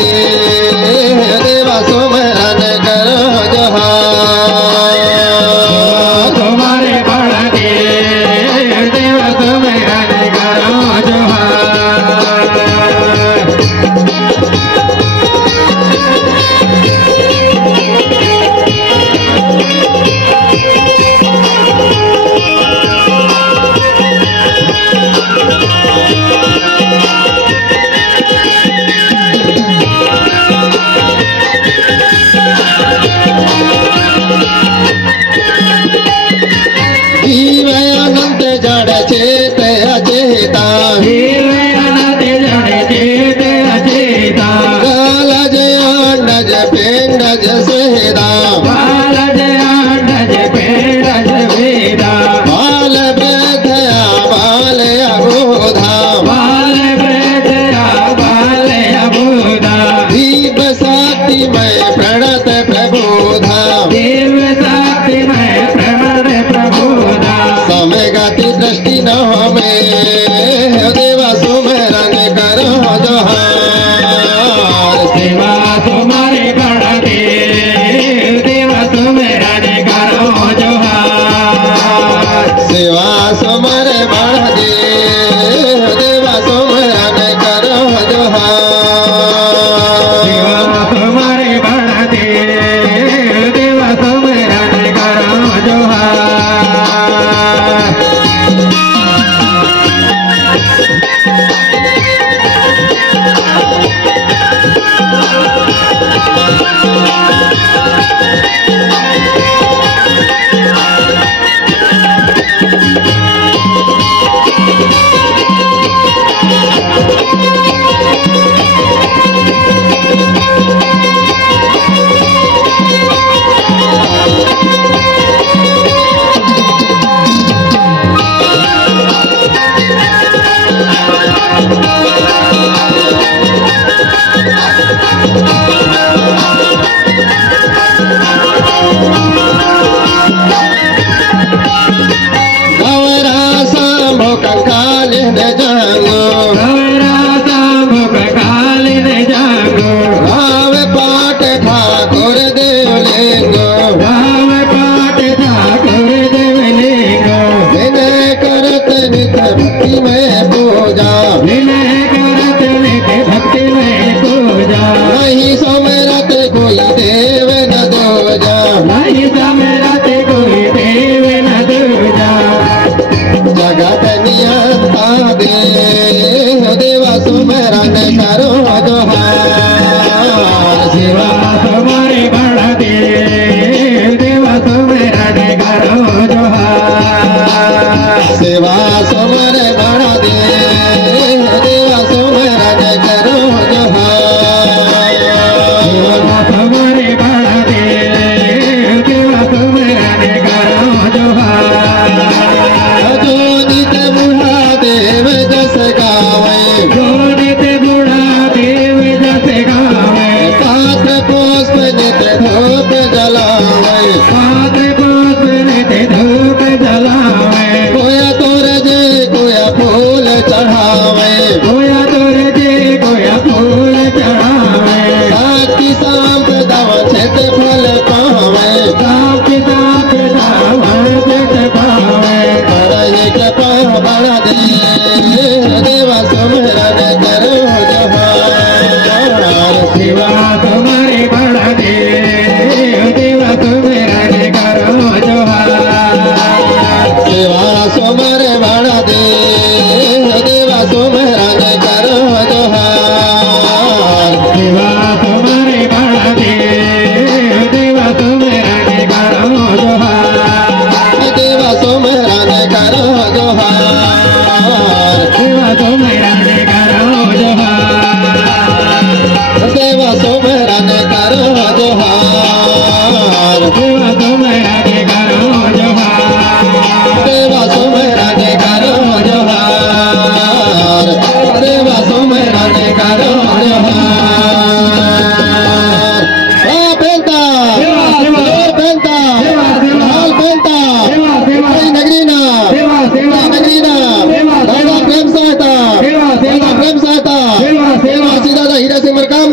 दे देवा सुमरन करो जोहार तुम्हारे बढ़ा दे देवा सुमरन करो जोहार अनंत जड़ चेत अचेता अनंत जड़ चेत अचेता कालज अंडज पिंडज स्वेदा कालज अंडज पिंडज वेदा बाल वृद्धया बाल अबोधा बाल वृद्धया बाल अबोधा दीप शक्तिमय प्रणत प्रबोधा देव शक्तिमय प्रणत प्रबोधा समय गति दृष्टि न में देवा सुमरन करो जोहार देवा तुम्हारे बढ़ा दे देवा सुमरन करो जोहार सेवा सुमर बढ़ दे देवा सुमरन करो जोहार देवा तुम्हारे बढ़ा दे देवा सुमरन करो जोहार गौरा सांभो कंकालिन जागो गौरा सामुख कालिन जागो राव पाट ठाकुर देवलिंगो राम पाठ ठाकुर देवलिंगो विनय करत नित भक्ति में पूजा विनय करत नित भक्ति में पूजा नहीं सुमरत कोई देव न दूजा नहीं समरत कोई देव न दूजा जगत नियंता दे देवा सुमरन करो जोहार सेवा तुम्हारे बढ़ा दे देवा सुमरन करो जोहार सेवा सुमर बढ़ा दे देवा सुमरन करो जोहार सेवा तुम्हारे बढ़ा दे देवा सुमरन करो जोहार जो नित बुढ़ा देव जस गावे जो नित बूढ़ा देव जस गावे पात्र पुष्प नित धूप जलावे पात्र पुष्प नित धूप जलावे कोया तोर जे कोया फूल चढ़ावे कोया तुरजे कोया फूल चढ़ावे साक्षी सांप दव छित फल पावे साप साप सावन चित पावे करहि कृपा बढ़ा दे देवा सुमरन करो जोहार शिवा तुम्हारे बढ़ा दे देवा सुमरन करो जोहार सेवा सुमर बढ़ा दे देवा सुमरन करो जोहार शिवा तुम्हारे बढ़ा दे देवा सुमरन करो जोहार देवा सुमरन करो जोहार शिवा तुम्हारे करो जोहार देवा सुमरन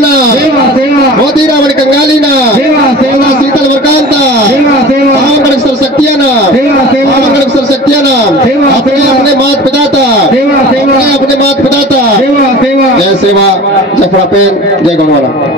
Sukmana, सेवा सेवा Modi Raman Kangalina, सेवा सेवा Sital Varkanta, सेवा सेवा Aman Sar Satyana, सेवा सेवा Aman Sar Satyana, सेवा अपने सेवा अपने मात पिताता, सेवा सेवा अपने मात पिताता, सेवा सेवा जय सेवा, जय फ्रापेन, जय गणवाला।